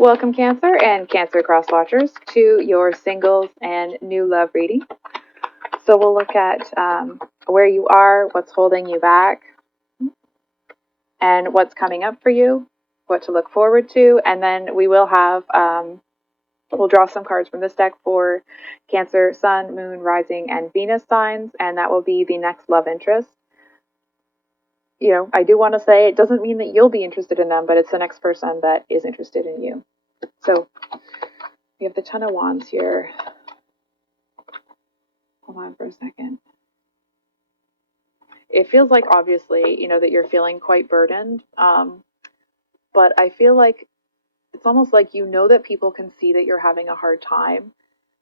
Welcome, Cancer and Cancer Cross Watchers, to your singles and new love reading. So we'll look at where you are, what's holding you back, and what's coming up for you, what to look forward to, and then we will have we'll draw some cards from this deck for Cancer, Sun, Moon, Rising, and Venus signs, and that will be the next love interest. You know, I do want to say it doesn't mean that you'll be interested in them, but it's the next person that is interested in you. So we have the Ten of Wands here. Hold on for a second. It feels like, obviously, you know, that you're feeling quite burdened. But I feel like it's almost like you know that people can see that you're having a hard time,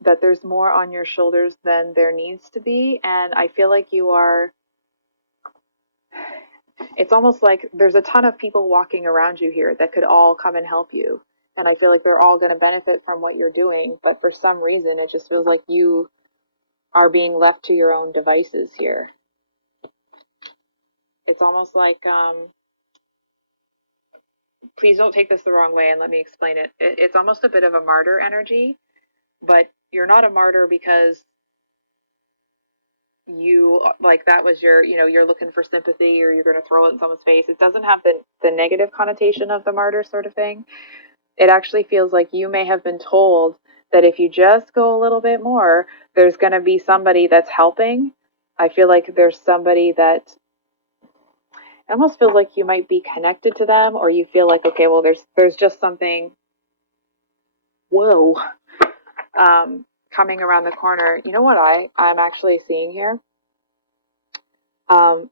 that there's more on your shoulders than there needs to be. And I feel like you are, it's almost like there's a ton of people walking around you here that could all come and help you. And I feel like they're all going to benefit from what you're doing. But for some reason, it just feels like you are being left to your own devices here. It's almost like, please don't take this the wrong way and let me explain it. It's almost a bit of a martyr energy, but you're not a martyr because you, like, that was your, you know, you're looking for sympathy or you're going to throw it in someone's face. It doesn't have the negative connotation of the martyr sort of thing. It actually feels like you may have been told that if you just go a little bit more, there's going to be somebody that's helping. I feel like there's somebody that, it almost feels like you might be connected to them, or you feel like, okay, well, there's just something, whoa, coming around the corner. You know what I'm actually seeing here?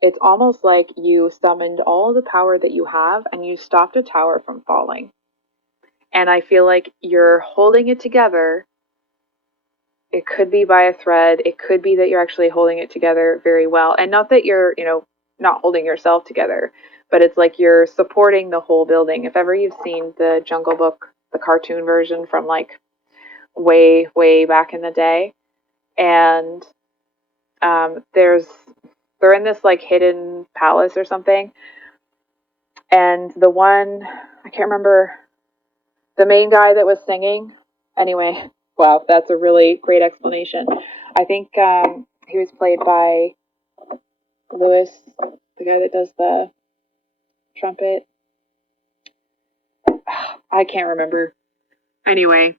It's almost like you summoned all the power that you have and you stopped a tower from falling. And I feel like you're holding it together. It could be by a thread. It could be that you're actually holding it together very well. And not that you're, you know, not holding yourself together, but it's like you're supporting the whole building. If ever you've seen the Jungle Book, the cartoon version from like way, way back in the day, and they're in this like hidden palace or something, and the one, I can't remember, the main guy that was singing. Anyway, wow, that's a really great explanation. I think he was played by Lewis, the guy that does the trumpet. I can't remember. Anyway,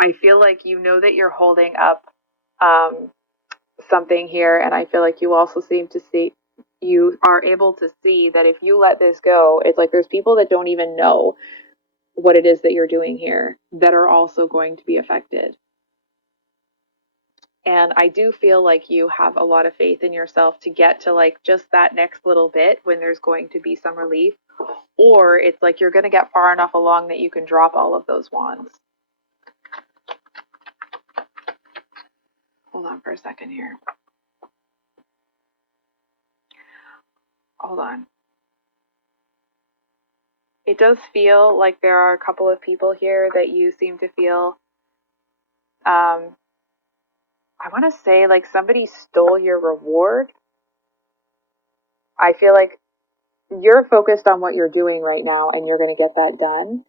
I feel like you know that you're holding up um, something here, and I feel like you also seem to see, you are able to see that if you let this go, it's like there's people that don't even know what it is that you're doing here that are also going to be affected. And I do feel like you have a lot of faith in yourself to get to like just that next little bit when there's going to be some relief. Or it's like you're going to get far enough along that you can drop all of those wands. Hold on for a second here. Hold on. It does feel like there are a couple of people here that you seem to feel, I want to say like somebody stole your reward. I feel like you're focused on what you're doing right now and you're going to get that done.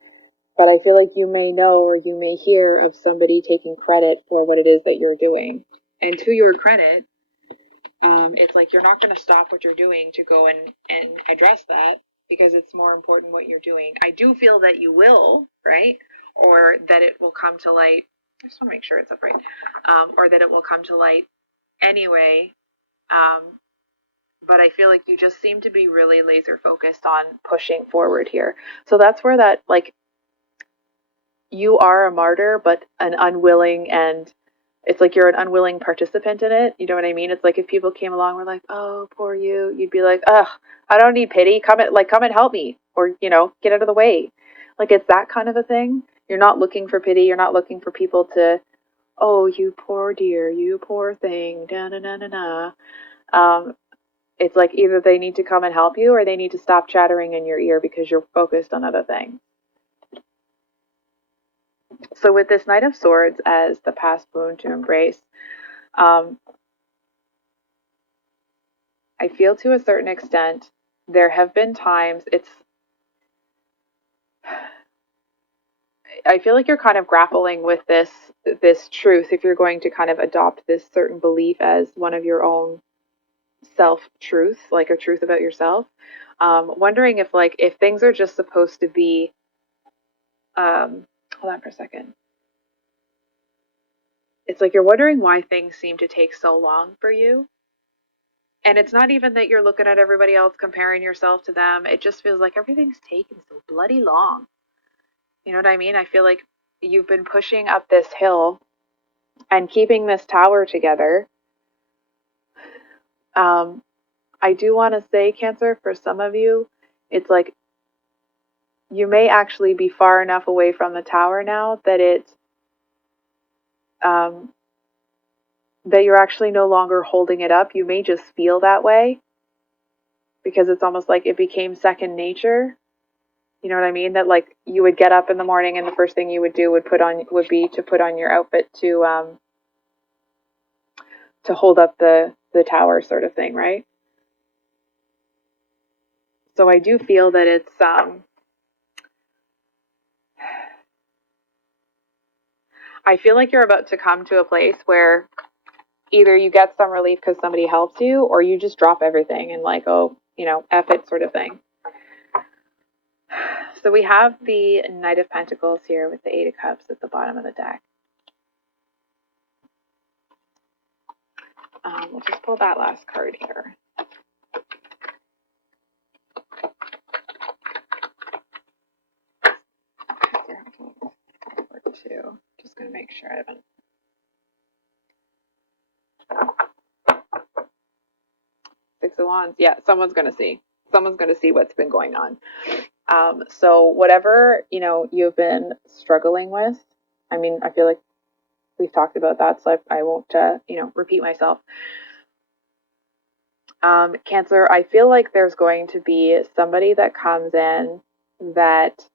But I feel like you may know or you may hear of somebody taking credit for what it is that you're doing. And to your credit, it's like you're not going to stop what you're doing to go and address that because it's more important what you're doing. I do feel that you will, right? Or that it will come to light. I just want to make sure it's upright. Or that it will come to light anyway. But I feel like you just seem to be really laser focused on pushing forward here. So that's where that, like, you are a martyr, but an unwilling, and it's like you're an unwilling participant in it. You know what I mean? It's like if people came along and were like, "Oh, poor you," you'd be like, "Ugh, I don't need pity. Come and help me, or you know, get out of the way." Like it's that kind of a thing. You're not looking for pity. You're not looking for people to, "Oh, you poor dear, you poor thing." Da na na na na. It's like either they need to come and help you, or they need to stop chattering in your ear because you're focused on other things. So with this Knight of Swords as the past wound to embrace, um, I feel to a certain extent there have been times I feel like you're kind of grappling with this truth, if you're going to kind of adopt this certain belief as one of your own self truths, like a truth about yourself. Wondering if if things are just supposed to be, hold on for a second. It's like you're wondering why things seem to take so long for you. And it's not even that you're looking at everybody else, comparing yourself to them. It just feels like everything's taking so bloody long. You know what I mean? I feel like you've been pushing up this hill and keeping this tower together. I do want to say, Cancer, for some of you, it's like you may actually be far enough away from the tower now that um, that you're actually no longer holding it up. You may just feel that way because it's almost like it became second nature. You know what I mean? That like you would get up in the morning and the first thing you would do would be to put on your outfit to hold up the tower, sort of thing, right? So I do feel that it's I feel like you're about to come to a place where either you get some relief because somebody helps you, or you just drop everything and like, oh, F it, sort of thing. So we have the Knight of Pentacles here with the Eight of Cups at the bottom of the deck. We'll just pull that last card here. Two. Just going to make sure I haven't. Six of Wands. Yeah, someone's going to see. Someone's going to see what's been going on. So whatever, you've been struggling with, I mean, I feel like we've talked about that, so I won't, repeat myself. Cancer, I feel like there's going to be somebody that comes in that,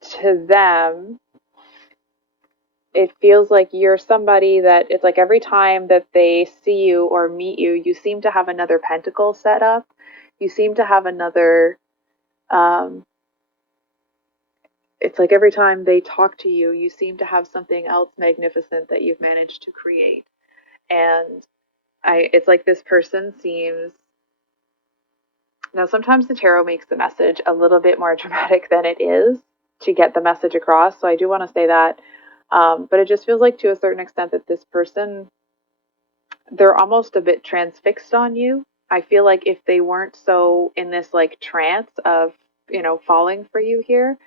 to them, it feels like you're somebody that it's like every time that they see you or meet you, you seem to have another pentacle set up. You seem to have another, it's like every time they talk to you, you seem to have something else magnificent that you've managed to create. And it's like this person seems, now sometimes the tarot makes the message a little bit more dramatic than it is to get the message across. So I do want to say that. But it just feels like to a certain extent that this person, they're almost a bit transfixed on you. I feel like if they weren't so in this like trance of, falling for you here,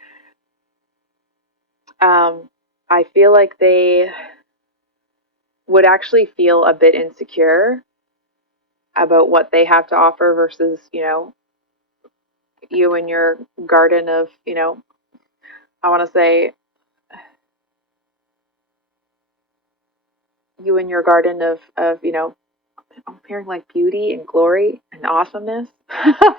I feel like they would actually feel a bit insecure about what they have to offer versus, you and your garden of, I want to say you and your garden of, I'm hearing like beauty and glory and awesomeness.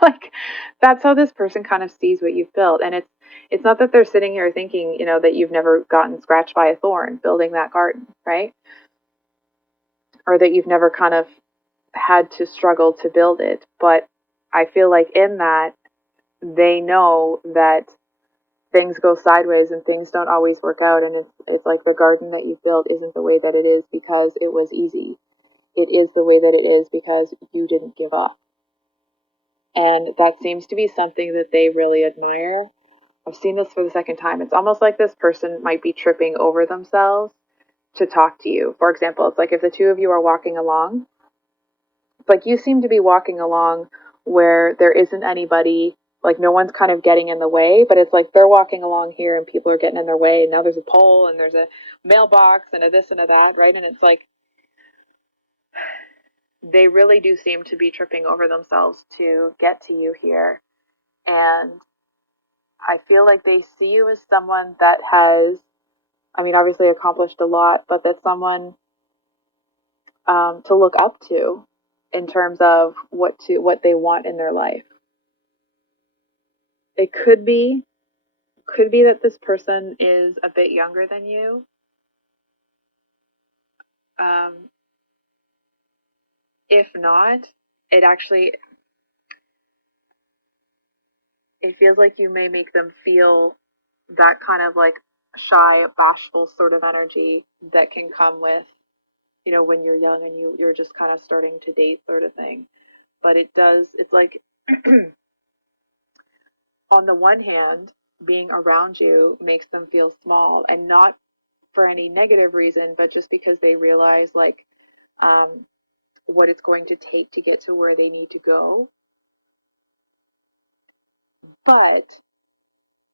Like that's how this person kind of sees what you've built. And it's not that they're sitting here thinking, that you've never gotten scratched by a thorn building that garden, right? Or that you've never kind of had to struggle to build it. But I feel like in that they know that things go sideways and things don't always work out, and it's like the garden that you've built isn't the way that it is because it was easy. It is the way that it is because you didn't give up. And that seems to be something that they really admire. I've seen this for the second time. It's almost like this person might be tripping over themselves to talk to you. For example, it's like if the two of you are walking along, it's like you seem to be walking along where there isn't anybody, like no one's kind of getting in the way, but it's like they're walking along here and people are getting in their way, and now there's a pole and there's a mailbox and a this and a that, right? And it's like they really do seem to be tripping over themselves to get to you here. And I feel like they see you as someone that has, I mean, obviously accomplished a lot, but that's someone to look up to in terms of what they want in their life. It could be that this person is a bit younger than you. If not, it actually, it feels like you may make them feel that kind of like shy, bashful sort of energy that can come with, when you're young and you're just kind of starting to date sort of thing. But it's like on the one hand, being around you makes them feel small, and not for any negative reason, but just because they realize like um, what it's going to take to get to where they need to go. But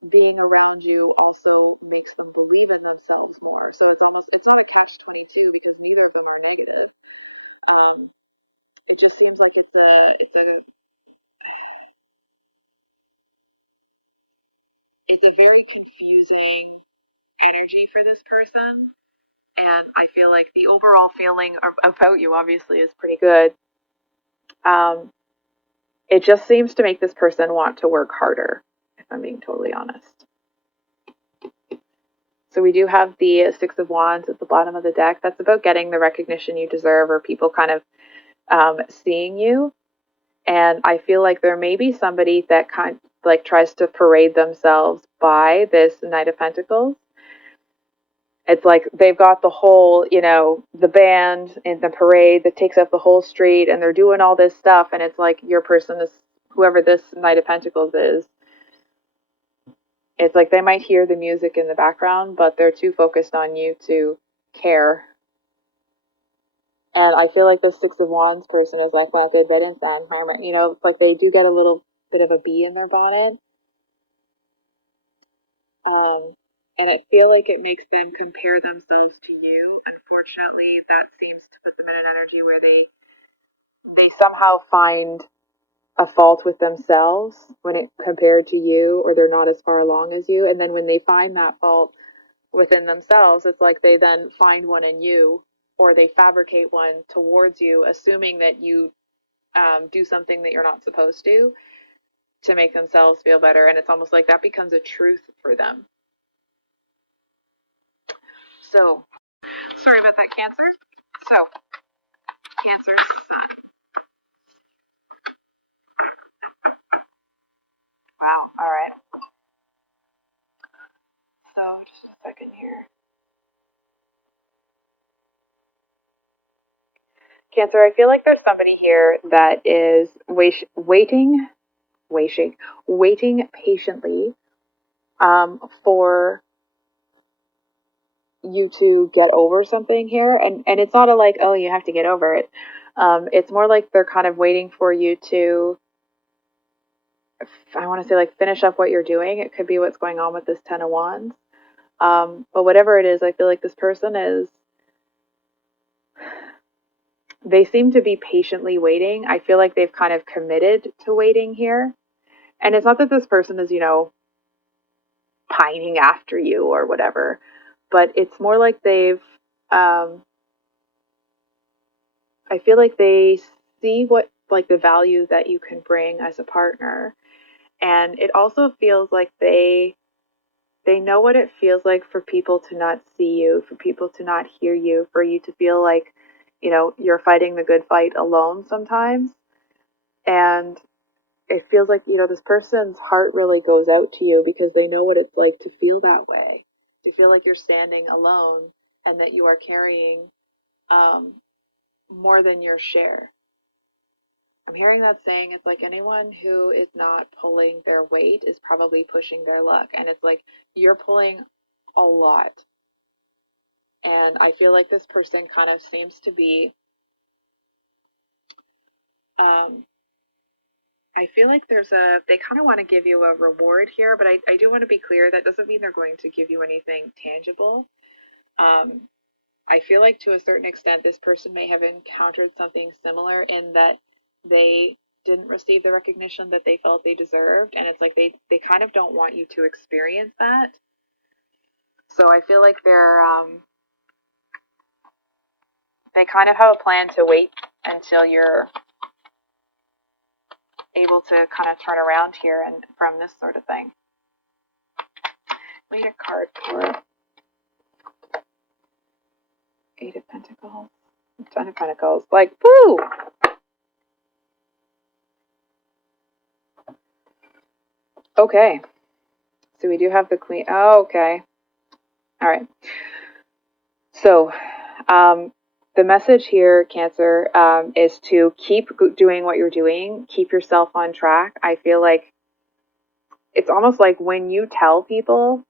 being around you also makes them believe in themselves more. So it's not a catch-22 because neither of them are negative. Um, it just seems like it's a very confusing energy for this person. And I feel like the overall feeling about you obviously is pretty good. Um, it just seems to make this person want to work harder, if I'm being totally honest. So we do have the Six of Wands at the bottom of the deck. That's about getting the recognition you deserve, or people kind of seeing you. And I feel like there may be somebody that kind of like tries to parade themselves by this Knight of Pentacles. It's like they've got the whole, the band in the parade that takes up the whole street, and they're doing all this stuff. And it's like your person is, whoever this Knight of Pentacles is, it's like they might hear the music in the background, but they're too focused on you to care. And I feel like the Six of Wands person is like, well, good riddance then. It's like they do get a little bit of a bee in their bonnet. And I feel like it makes them compare themselves to you. Unfortunately, that seems to put them in an energy where they somehow find a fault with themselves when it compared to you, or they're not as far along as you. And then when they find that fault within themselves, it's like they then find one in you, or they fabricate one towards you, assuming that you do something that you're not supposed to make themselves feel better. And it's almost like that becomes a truth for them. So, sorry about that, Cancer. So, Cancer Sun. Wow, all right. So, just a second here. Cancer, I feel like there's somebody here that is waiting patiently for you to get over something here. And it's not a like, oh, you have to get over it. It's more like they're kind of waiting for you to, I want to say, like, finish up what you're doing. It could be what's going on with this Ten of Wands. But whatever it is, I feel like this person they seem to be patiently waiting. I feel like they've kind of committed to waiting here. And it's not that this person is, pining after you or whatever, but it's more like I feel like they see what, like, the value that you can bring as a partner. And it also feels like they know what it feels like for people to not see you, for people to not hear you, for you to feel like, you're fighting the good fight alone sometimes. And it feels like, this person's heart really goes out to you because they know what it's like to feel that way, to feel like you're standing alone and that you are carrying um, more than your share. I'm hearing that saying it's like anyone who is not pulling their weight is probably pushing their luck. And it's like you're pulling a lot. And I feel like this person kind of seems to be, um, I feel like they kind of want to give you a reward here, but I do want to be clear that doesn't mean they're going to give you anything tangible. Um, I feel like to a certain extent, this person may have encountered something similar in that they didn't receive the recognition that they felt they deserved. And it's like they kind of don't want you to experience that. So I feel like they kind of have a plan to wait until you're able to kind of turn around here and from this sort of thing. Wait a card for Eight of Pentacles. Ten of Pentacles. Like, woo! Okay. So we do have the Queen. Oh, okay. All right. So, the message here, Cancer, is to keep doing what you're doing, keep yourself on track. I feel like it's almost like when you tell people,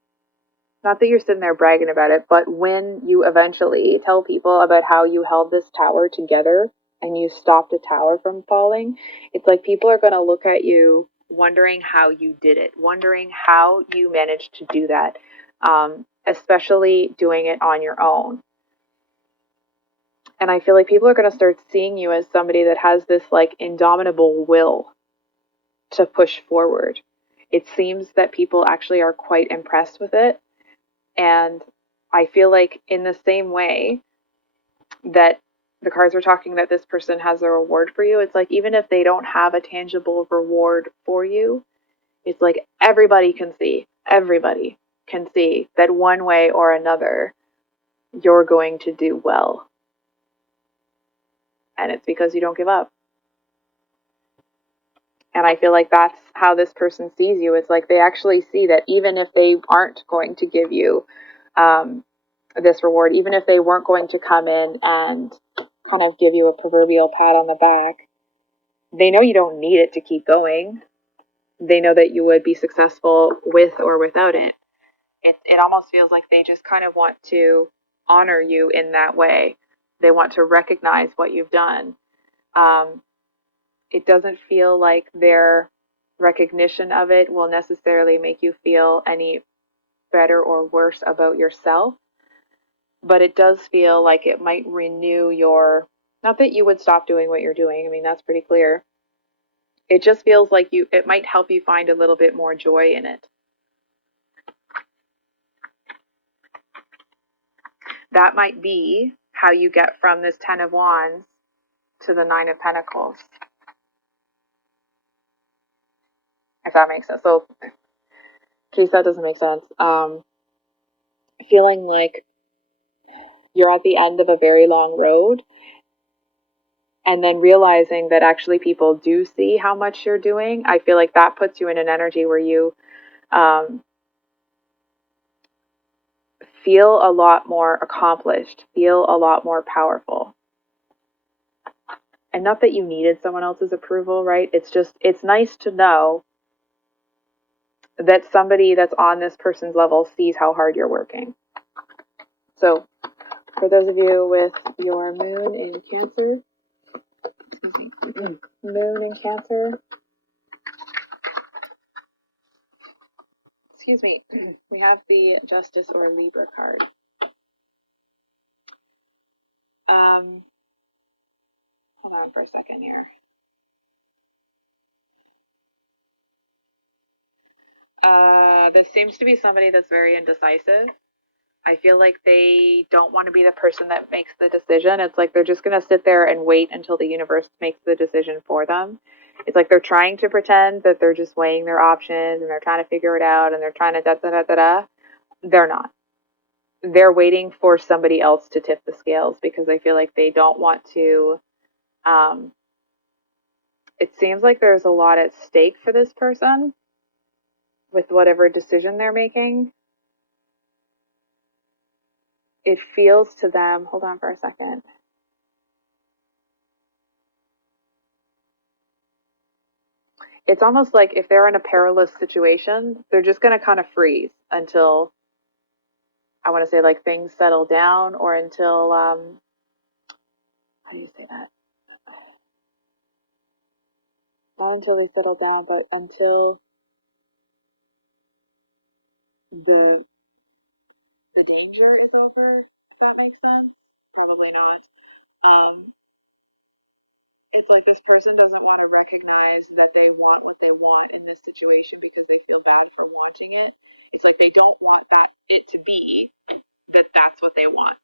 not that you're sitting there bragging about it, but when you eventually tell people about how you held this tower together and you stopped a tower from falling, it's like people are going to look at you wondering how you did it, wondering how you managed to do that, especially doing it on your own. And I feel like people are going to start seeing you as somebody that has this like indomitable will to push forward. It seems that people actually are quite impressed with it. And I feel like in the same way that the cards are talking that this person has a reward for you, it's like even if they don't have a tangible reward for you, it's like everybody can see that one way or another you're going to do well. And it's because you don't give up. And I feel like that's how this person sees you. It's like they actually see that even if they aren't going to give you this reward, even if they weren't going to come in and kind of give you a proverbial pat on the back, they know you don't need it to keep going. They know that you would be successful with or without it. It almost feels like they just kind of want to honor you in that way. They want to recognize what you've done. It doesn't feel like their recognition of it will necessarily make you feel any better or worse about yourself, but it does feel like it might renew your, not that you would stop doing what you're doing, I mean, that's pretty clear. It just feels like it might help you find a little bit more joy in it. That might be how you get from this Ten of Wands to the Nine of Pentacles. If that makes sense. So, in case that doesn't make sense, feeling like you're at the end of a very long road and then realizing that actually people do see how much you're doing, I feel like that puts you in an energy where you feel a lot more accomplished, feel a lot more powerful. And not that you needed someone else's approval, right? It's just, it's nice to know that somebody that's on this person's level sees how hard you're working. So, for those of you with your moon in Cancer, excuse me, moon in Cancer, excuse me, we have the Justice or Libra card. Hold on for a second here. This seems to be somebody that's very indecisive. I feel like they don't want to be the person that makes the decision. It's like they're just going to sit there and wait until the universe makes the decision for them. It's like they're trying to pretend that they're just weighing their options and they're trying to figure it out and they're trying to da da da da da. They're not. They're waiting for somebody else to tip the scales because I feel like they don't want to. It seems like there's a lot at stake for this person with whatever decision they're making. It feels to them, hold on for a second. It's almost like if they're in a perilous situation, they're just going to kind of freeze until, I want to say, like things settle down, or until, how do you say that? Not until they settle down, but until the danger is over, if that makes sense. Probably not. Um, it's like this person doesn't want to recognize that they want what they want in this situation because they feel bad for wanting it. It's like they don't want it to be that that's what they want.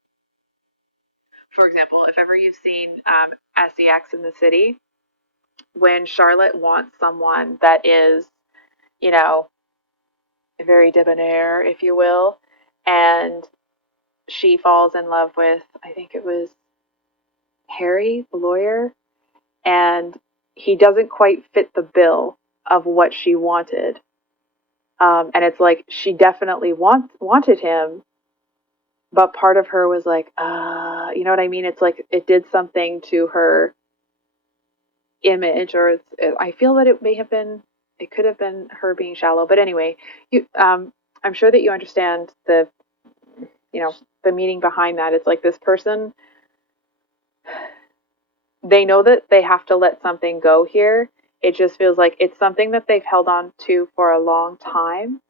For example, if ever you've seen SEX in the City, when Charlotte wants someone that is, you know, very debonair, if you will, and she falls in love with, I think it was Harry, the lawyer, and he doesn't quite fit the bill of what she wanted. And it's like she definitely wanted him, but part of her was like, you know what I mean? It's like it did something to her image, or I feel that it could have been her being shallow. But anyway, I'm sure that you understand you know, the meaning behind that. It's like this person, they know that they have to let something go here. It just feels like it's something that they've held on to for a long time.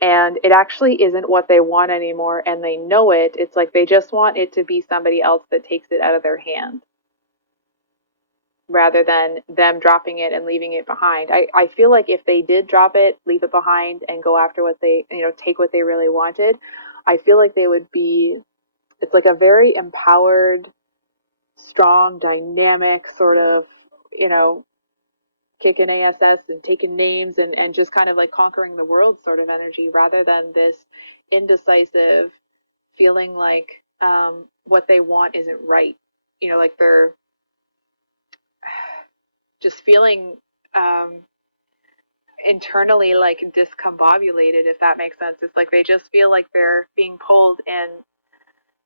And it actually isn't what they want anymore. And they know it. It's like they just want it to be somebody else that takes it out of their hand rather than them dropping it and leaving it behind. I feel like if they did drop it, leave it behind, and go after what they, take what they really wanted, I feel like they would be, it's like a very empowered, strong, dynamic sort of, kicking ass and taking names and just kind of like conquering the world sort of energy, rather than this indecisive feeling like what they want isn't right. Like they're just feeling internally like discombobulated, if that makes sense. It's like they just feel like they're being pulled in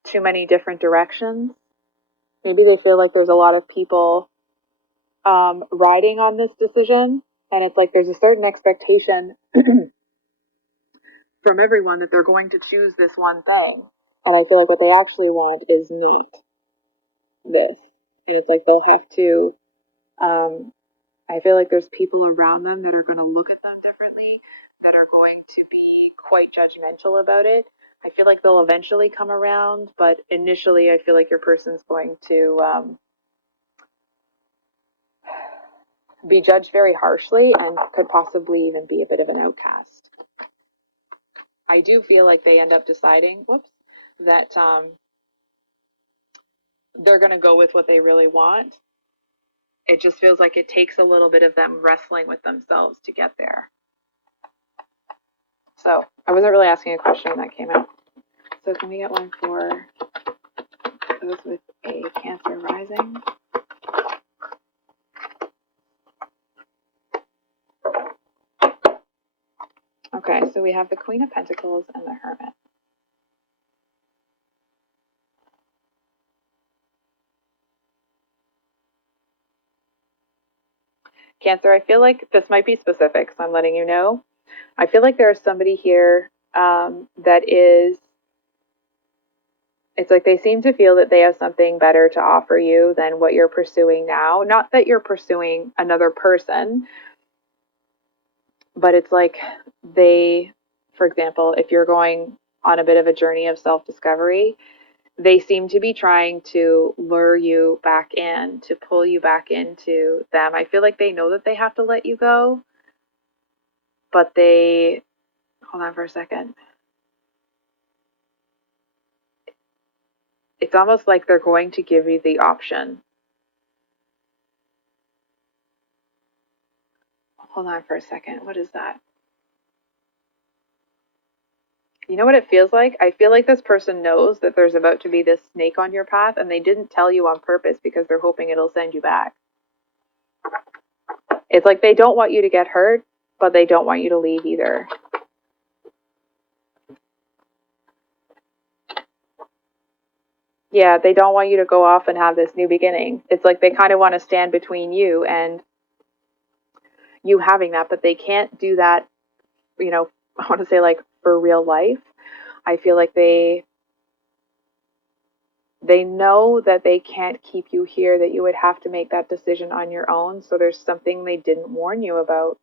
too many different directions. Maybe they feel like there's a lot of people riding on this decision, and it's like there's a certain expectation from everyone that they're going to choose this one thing. And I feel like what they actually want is not this. And it's like they'll have to, I feel like there's people around them that are going to look at them differently, that are going to be quite judgmental about it. I feel like they'll eventually come around, but initially I feel like your person's going to be judged very harshly and could possibly even be a bit of an outcast. I do feel like they end up deciding, that they're going to go with what they really want. It just feels like it takes a little bit of them wrestling with themselves to get there. So I wasn't really asking a question when that came out. So can we get one for those with a Cancer rising? Okay, so we have the Queen of Pentacles and the Hermit. Cancer, I feel like this might be specific, so I'm letting you know. I feel like there's somebody here that is, it's like they seem to feel that they have something better to offer you than what you're pursuing now. Not that you're pursuing another person, but it's like they, for example, if you're going on a bit of a journey of self-discovery, they seem to be trying to lure you back in, to pull you back into them. I feel like they know that they have to let you go, but they, hold on for a second. It's almost like they're going to give you the option. Hold on for a second. What is that? You know what it feels like? I feel like this person knows that there's about to be this snake on your path, and they didn't tell you on purpose because they're hoping it'll send you back. It's like they don't want you to get hurt, but they don't want you to leave either. Yeah, they don't want you to go off and have this new beginning. It's like they kind of want to stand between you and you having that, but they can't do that, I want to say like for real life. I feel like they know that they can't keep you here, that you would have to make that decision on your own. So there's something they didn't warn you about.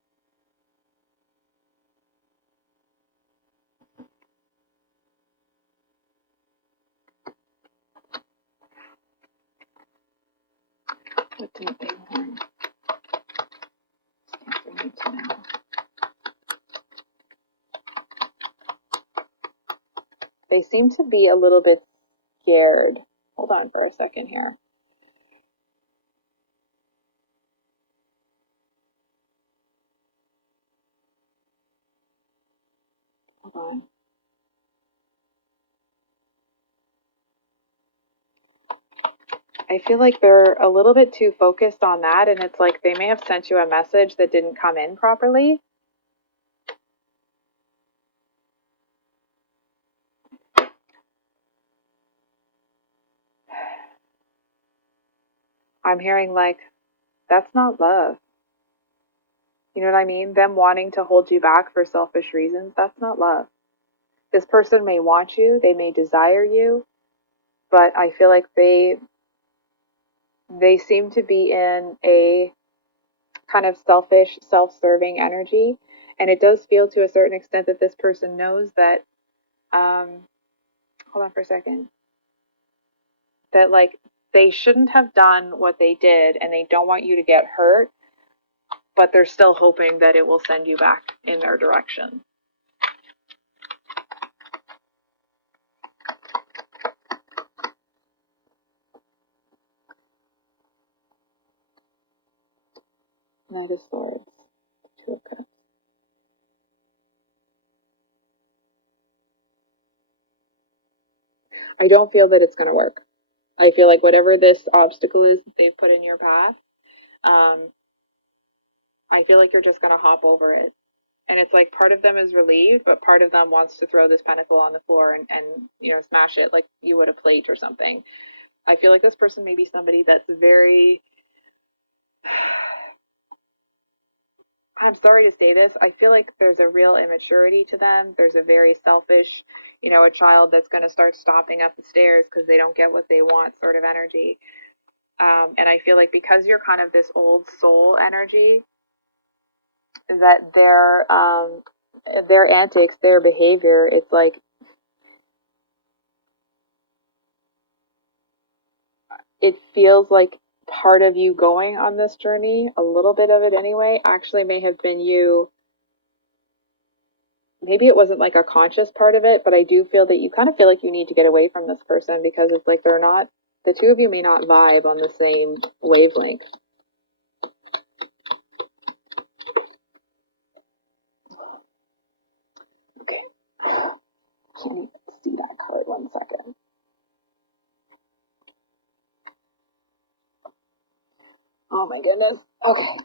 What didn't they warn? Cancer need to know. They seem to be a little bit scared. Hold on for a second here. Hold on. I feel like they're a little bit too focused on that, and it's like they may have sent you a message that didn't come in properly. I'm hearing like, that's not love. You know what I mean? Them wanting to hold you back for selfish reasons, that's not love. This person may want you, they may desire you, but I feel like they seem to be in a kind of selfish, self-serving energy, and it does feel to a certain extent that this person knows that hold on for a second, that like they shouldn't have done what they did and they don't want you to get hurt, but they're still hoping that it will send you back in their direction. Knight of Swords, Two of Cups. I don't feel that it's going to work. I feel like whatever this obstacle is that they've put in your path, um, I feel like you're just going to hop over it. And it's like part of them is relieved, but part of them wants to throw this pentacle on the floor and you know, smash it like you would a plate or something. I feel like this person may be somebody that's very, I'm sorry to say this, I feel like there's a real immaturity to them. There's a very selfish, you know, a child that's going to start stomping up the stairs because they don't get what they want sort of energy. And I feel like because you're kind of this old soul energy, that their antics, their behavior, it's like it feels like part of you going on this journey, a little bit of it anyway, actually may have been you. Maybe it wasn't like a conscious part of it, but I do feel that you kind of feel like you need to get away from this person because it's like they're not, the two of you may not vibe on the same wavelength. Okay. Can't even see that card. 1 second. Oh my goodness. Okay.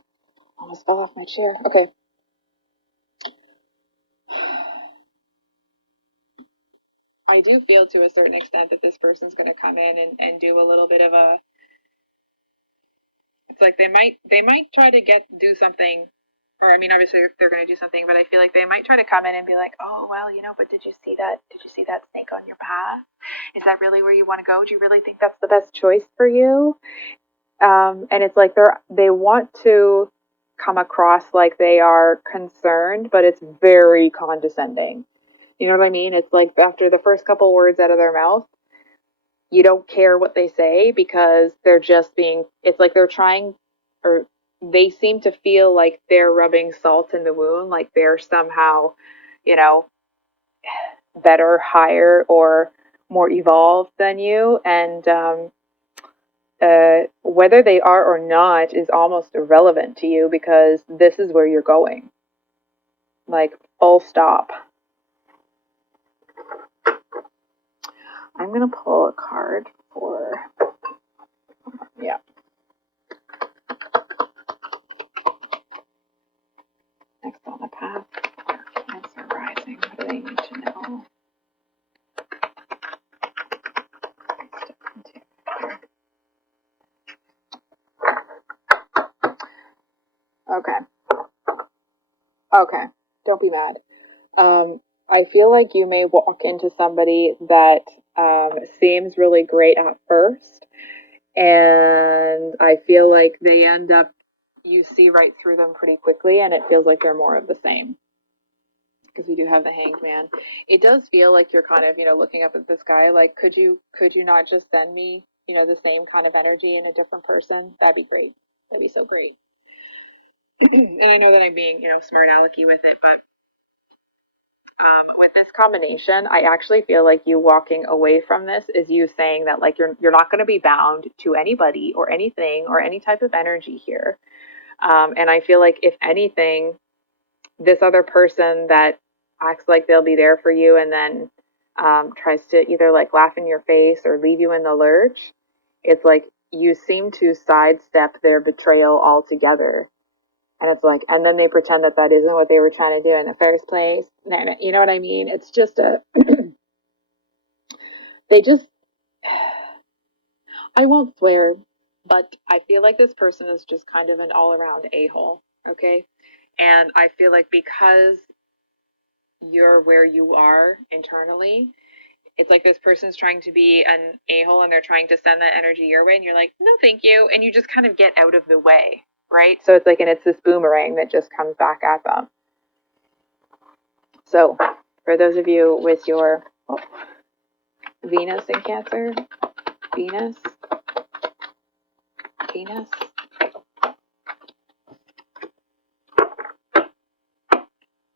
Almost fell off my chair. Okay. I do feel to a certain extent that this person's going to come in and do a little bit of a, it's like they might try to do something, or I mean obviously they're going to do something, but I feel like they might try to come in and be like, oh well, you know, but did you see that snake on your path? Is that really where you want to go? Do you really think that's the best choice for you? And it's like they want to come across like they are concerned, but it's very condescending. You know what I mean? It's like after the first couple words out of their mouth, you don't care what they say because they're just being, it's like they're trying, or they seem to feel like they're rubbing salt in the wound, like they're somehow, you know, better, higher, or more evolved than you. And whether they are or not is almost irrelevant to you because this is where you're going. Like, full stop. I'm going to pull a card for, yeah. Next on the path, Cancer rising. What do they need to know? Okay. Okay. Don't be mad. I feel like you may walk into somebody that seems really great at first, and I feel like they end up, you see right through them pretty quickly, and it feels like they're more of the same. Because we do have the Hanged Man. It does feel like you're kind of, you know, looking up at this guy, like, could you not just send me, you know, the same kind of energy in a different person? That'd be great. That'd be so great. And I know that I'm being, you know, smart alecky with it, but with this combination, I actually feel like you walking away from this is you saying that like you're not going to be bound to anybody or anything or any type of energy here. And I feel like if anything, this other person that acts like they'll be there for you and then tries to either like laugh in your face or leave you in the lurch, it's like you seem to sidestep their betrayal altogether. And it's like, and then they pretend that that isn't what they were trying to do in the first place. You know what I mean? It's just they just, I won't swear, But I feel like this person is just kind of an all around a-hole, okay? And I feel like because you're where you are internally, it's like this person's trying to be an a-hole and they're trying to send that energy your way, and you're like, no, thank you. And you just kind of get out of the way, right? So it's like, and it's this boomerang that just comes back at them. So for those of you with your Venus in Cancer, Venus,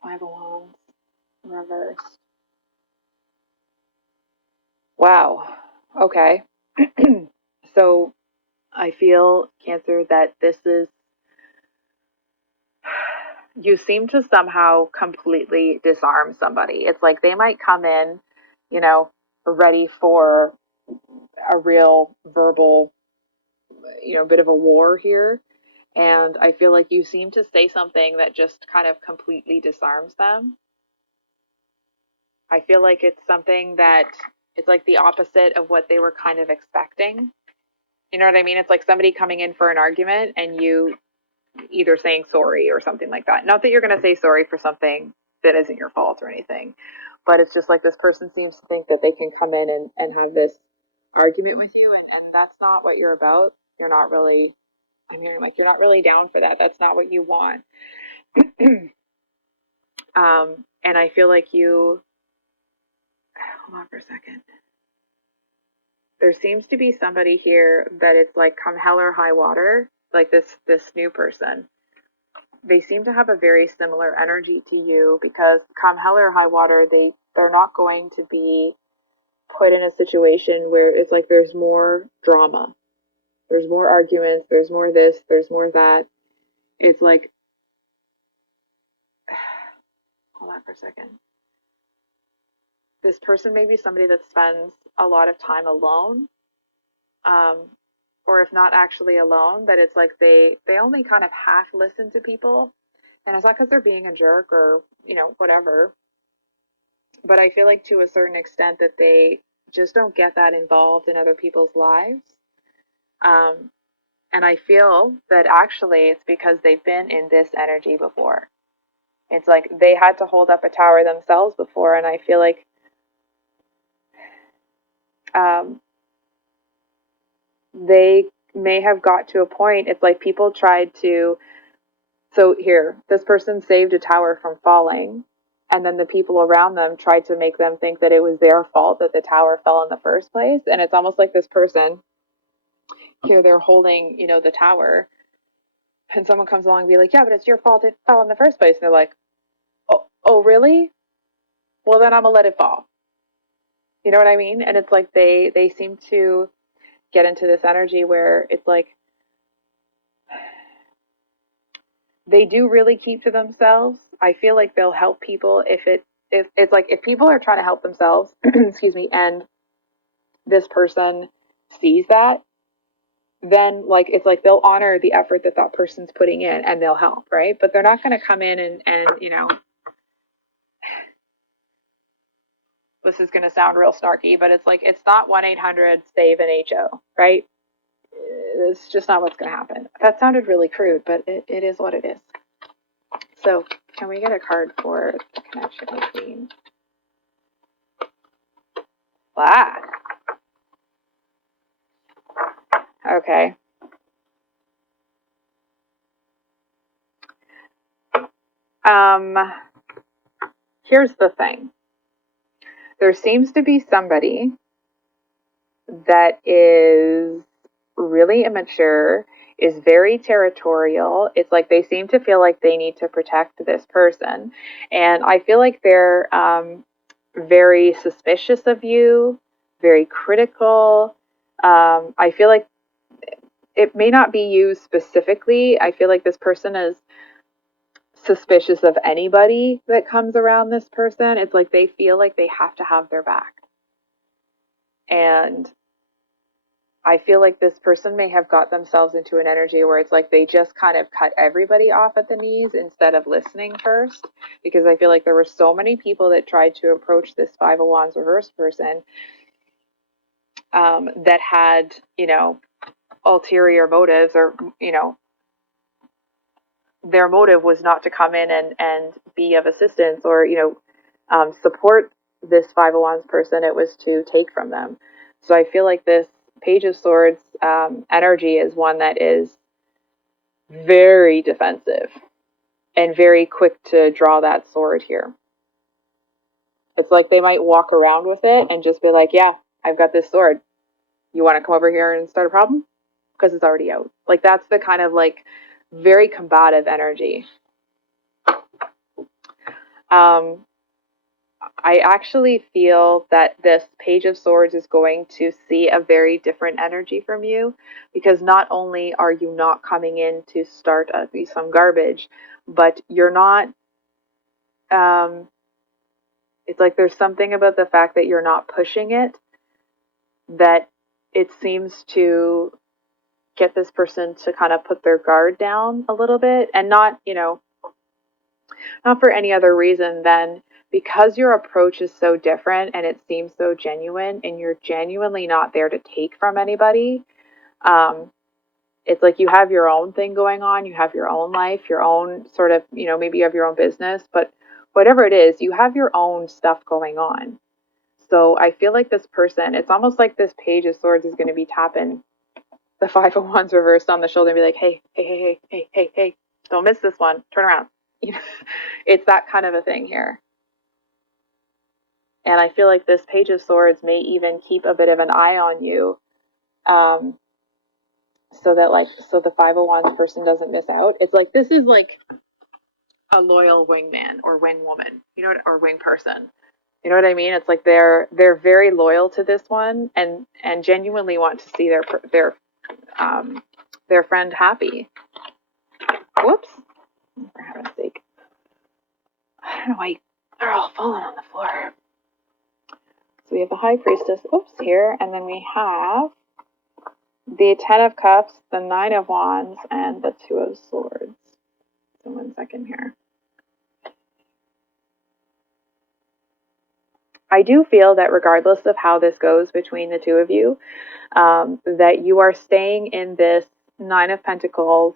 5 of Wands, reversed. Wow. Okay. So I feel, Cancer, that this is, you seem to somehow completely disarm somebody. It's like they might come in, you know, ready for a real verbal, bit of a war here. And I feel like you seem to say something that just kind of completely disarms them. I feel like it's something that it's like the opposite of what they were kind of expecting. You know what I mean? It's like somebody coming in for an argument and you either saying sorry or something like that. Not that you're going to say sorry for something that isn't your fault or anything, but it's just like this person seems to think that they can come in and have this argument with you, and that's not what you're about. You're not really, I'm hearing like you're not really down for that. That's not what you want. And I feel like you, hold on for a second. There seems to be somebody here that it's like come hell or high water, like this new person. They seem to have a very similar energy to you because come hell or high water, they're not going to be put in a situation where it's like there's more drama. There's more arguments, there's more this, there's more that. It's like hold on for a second. This person may be somebody that spends a lot of time alone. Or if not actually alone, that it's like they only kind of half listen to people. And it's not because they're being a jerk or, whatever. But I feel like to a certain extent that they just don't get that involved in other people's lives. Um, and I feel that actually it's because they've been in this energy before. It's like they had to hold up a tower themselves before. And I feel like they may have got to a point, it's like people tried to, so here, this person saved a tower from falling, and then the people around them tried to make them think that it was their fault that the tower fell in the first place. And it's almost like this person, here they're holding, the tower, and someone comes along and be like, yeah, but it's your fault it fell in the first place. And they're like, oh really? Well, then I'm gonna let it fall. You know what I mean? And it's like they seem to get into this energy where it's like they do really keep to themselves. I feel like they'll help people if it's like if people are trying to help themselves, excuse me, and this person sees that, then like it's like they'll honor the effort that that person's putting in and they'll help, right? But they're not going to come in and this is going to sound real snarky, but it's like it's not 1-800-SAVE-AN-HO, right? It's just not what's going to happen. That sounded really crude, but it is what it is. So can we get a card for the connection between Okay. Here's the thing. There seems to be somebody that is really immature, is very territorial. It's like they seem to feel like they need to protect this person. And I feel like they're very suspicious of you, very critical. I feel like it may not be you specifically. I feel like this person is suspicious of anybody that comes around this person. It's like they feel like they have to have their back. And I feel like this person may have got themselves into an energy where it's like they just kind of cut everybody off at the knees instead of listening first. Because I feel like there were so many people that tried to approach this Five of Wands reverse person that had, ulterior motives, or, you know, their motive was not to come in and be of assistance, or, you know, support this Five of Wands person. It was to take from them. So I feel like this Page of Swords energy is one that is very defensive and very quick to draw that sword here. It's like they might walk around with it and just be like, yeah, I've got this sword. You want to come over here and start a problem? Because it's already out. Like, that's the kind of like very combative energy. I actually feel that this Page of Swords is going to see a very different energy from you, because not only are you not coming in to start some garbage, but you're not, it's like there's something about the fact that you're not pushing it, that it seems to get this person to kind of put their guard down a little bit, and not, you know, not for any other reason than because your approach is so different and it seems so genuine, and you're genuinely not there to take from anybody. It's like you have your own thing going on, you have your own life, your own sort of, you know, maybe you have your own business, but whatever it is, you have your own stuff going on. So I feel like this person, it's almost like this Page of Swords is going to be tapping the Five of Wands reversed on the shoulder and be like, hey, hey, hey, hey, hey, hey, hey, don't miss this one. Turn around. It's that kind of a thing here. And I feel like this Page of Swords may even keep a bit of an eye on you, so that, like, so the Five of Wands person doesn't miss out. It's like this is like a loyal wingman or wing woman, you know, or wing person. You know what I mean? It's like they're very loyal to this one, and genuinely want to see their friend happy. Whoops! For heaven's sake! I don't know why they're all falling on the floor. So we have the High Priestess, oops, here, and then we have the Ten of Cups, the Nine of Wands, and the Two of Swords. So 1 second here. I do feel that regardless of how this goes between the two of you, that you are staying in this Nine of Pentacles,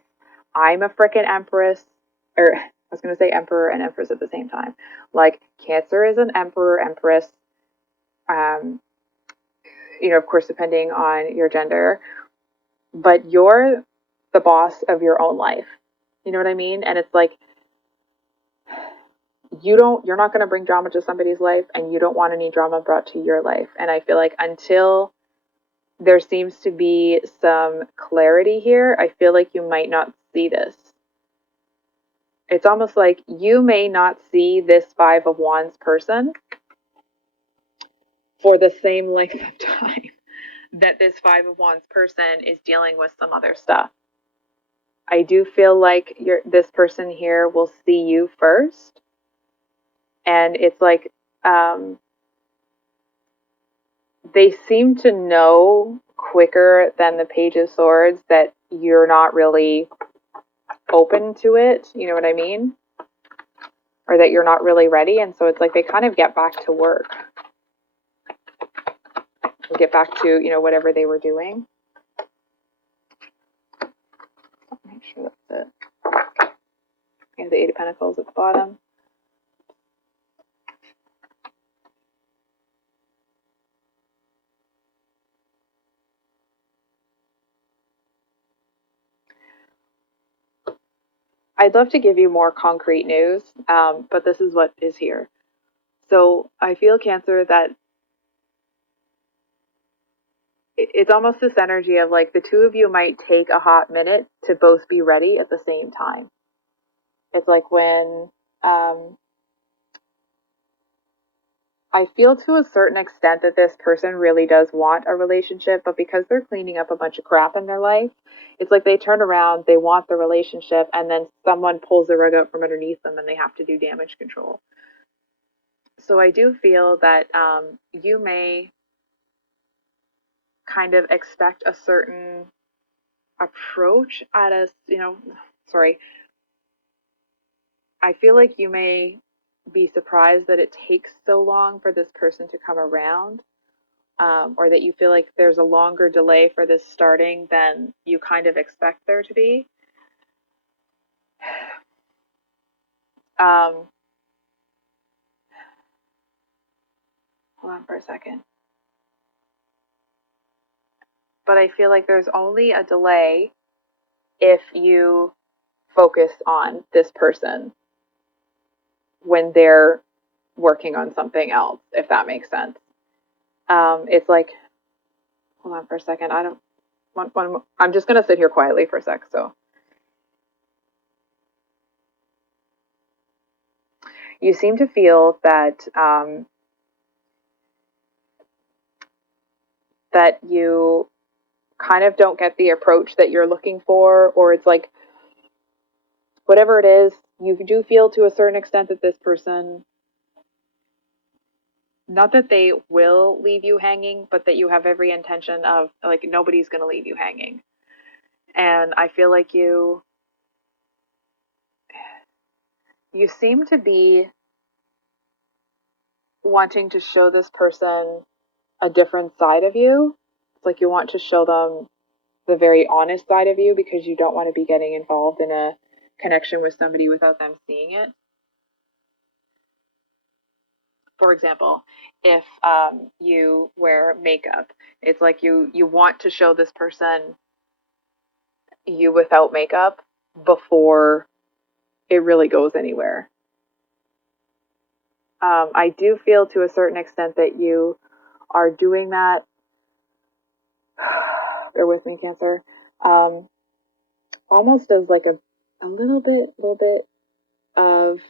I'm a frickin' Empress, or I was going to say Emperor and Empress at the same time. Like, Cancer is an Emperor, Empress, you know, of course, depending on your gender, but you're the boss of your own life. You know what I mean? And it's like, you're not going to bring drama to somebody's life, and you don't want any drama brought to your life. And I feel like until there seems to be some clarity here, I feel like you might not see this. It's almost like you may not see this Five of Wands person for the same length of time that this Five of Wands person is dealing with some other stuff. I do feel like this person here will see you first. And it's like, they seem to know quicker than the Page of Swords that you're not really open to it. You know what I mean? Or that you're not really ready. And so it's like they kind of get back to work. Get back to, you know, whatever they were doing. Make sure that's it. We have the Eight of Pentacles at the bottom. I'd love to give you more concrete news, but this is what is here. So I feel, Cancer, that it's almost this energy of like the two of you might take a hot minute to both be ready at the same time. It's like when I feel to a certain extent that this person really does want a relationship, but because they're cleaning up a bunch of crap in their life, it's like they turn around, they want the relationship, and then someone pulls the rug out from underneath them and they have to do damage control. So I do feel that you may kind of expect a certain approach at a, you know, sorry. I feel like you may be surprised that it takes so long for this person to come around. or that you feel like there's a longer delay for this starting than you kind of expect there to be. Hold on for a second. But I feel like there's only a delay if you focus on this person when they're working on something else, if that makes sense. It's like, hold on for a second. I don't want, I'm just going to sit here quietly for a sec. So you seem to feel that, that you kind of don't get the approach that you're looking for, or it's like, whatever it is, you do feel to a certain extent that this person, not that they will leave you hanging, but that you have every intention of, like, nobody's going to leave you hanging. And I feel like you seem to be wanting to show this person a different side of you. It's like you want to show them the very honest side of you because you don't want to be getting involved in a connection with somebody without them seeing it. For example, if you wear makeup, it's like you want to show this person you without makeup before it really goes anywhere. I do feel to a certain extent that you are doing that. Bear with me, Cancer. Almost as like a little bit of,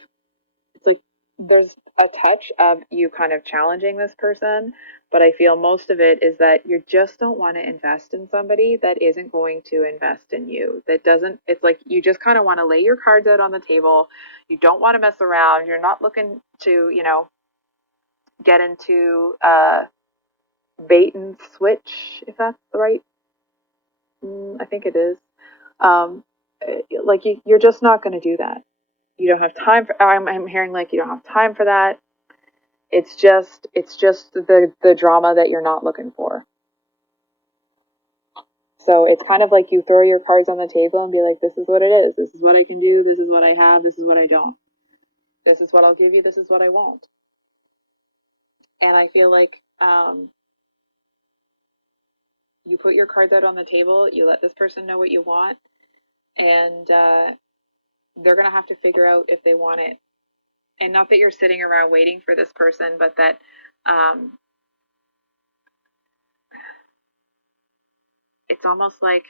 it's like there's a touch of you kind of challenging this person, but I feel most of it is that you just don't want to invest in somebody that isn't going to invest in you. That doesn't, it's like you just kind of want to lay your cards out on the table. You don't want to mess around. You're not looking to, get into bait and switch, if that's the right, I think it is. Um, like you're just not going to do that. You don't have time for, I'm hearing like you don't have time for that. It's just the drama that you're not looking for. So it's kind of like you throw your cards on the table and be like, this is what it is. This is what I can do. This is what I have. This is what I don't. This is what I'll give you. This is what I won't. And I feel like you put your cards out on the table. You let this person know what you want. And they're going to have to figure out if they want it. And not that you're sitting around waiting for this person, but that it's almost like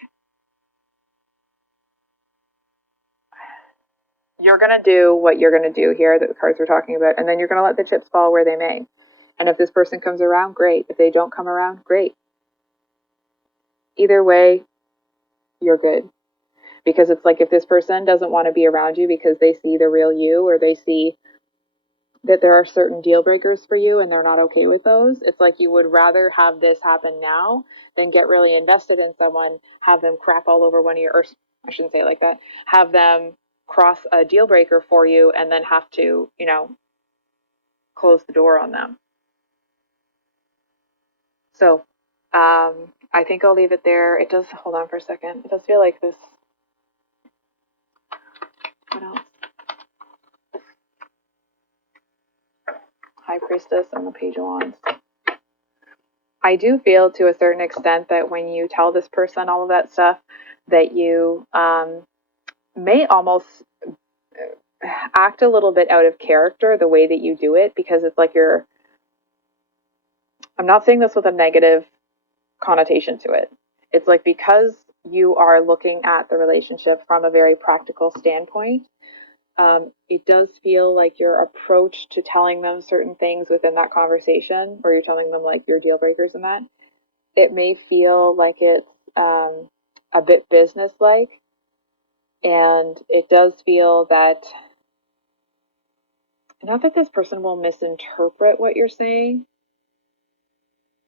you're going to do what you're going to do here that the cards were talking about, and then you're going to let the chips fall where they may. And if this person comes around, great. If they don't come around, great. Either way, you're good. Because it's like if this person doesn't want to be around you because they see the real you, or they see that there are certain deal breakers for you and they're not okay with those, it's like you would rather have this happen now than get really invested in someone, have them crap all over one of your, or I shouldn't say it like that, have them cross a deal breaker for you and then have to, close the door on them. So I think I'll leave it there. It does, hold on for a second. It does feel like this, what else? High Priestess and the Page of Wands. I do feel to a certain extent that when you tell this person all of that stuff, that you may almost act a little bit out of character the way that you do it, because it's like I'm not saying this with a negative connotation to it. It's like because you are looking at the relationship from a very practical standpoint, it does feel like your approach to telling them certain things within that conversation, or you're telling them like your deal breakers and that, it may feel like it's a bit business-like, and it does feel that, not that this person will misinterpret what you're saying.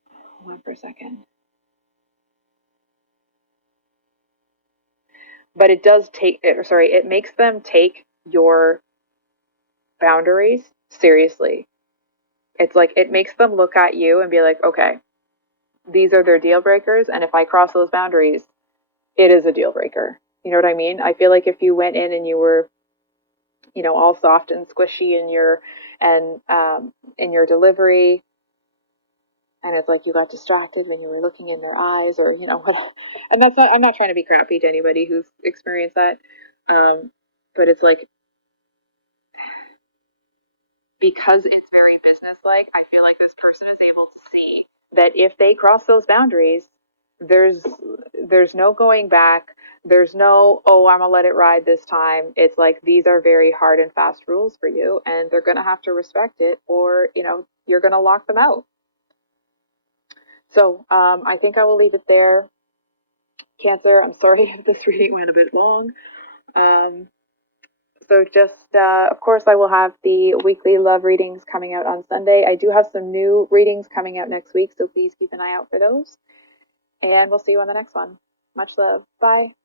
Hold on for a second. But it does it makes them take your boundaries seriously. It's like it makes them look at you and be like, okay, these are their deal breakers. And if I cross those boundaries, it is a deal breaker. You know what I mean? I feel like if you went in and you were, all soft and squishy in your delivery, and it's like you got distracted when you were looking in their eyes, or what. And that's not. I'm not trying to be crappy to anybody who's experienced that, but it's like, because it's very businesslike, I feel like this person is able to see that if they cross those boundaries, there's there's no going back. There's no, oh, I'm gonna let it ride this time. It's like, these are very hard and fast rules for you, and they're gonna have to respect it, or you're gonna lock them out. So I think I will leave it there. Cancer, I'm sorry if this reading went a bit long. Um, So just, of course, I will have the weekly love readings coming out on Sunday. I do have some new readings coming out next week, so please keep an eye out for those. And we'll see you on the next one. Much love. Bye.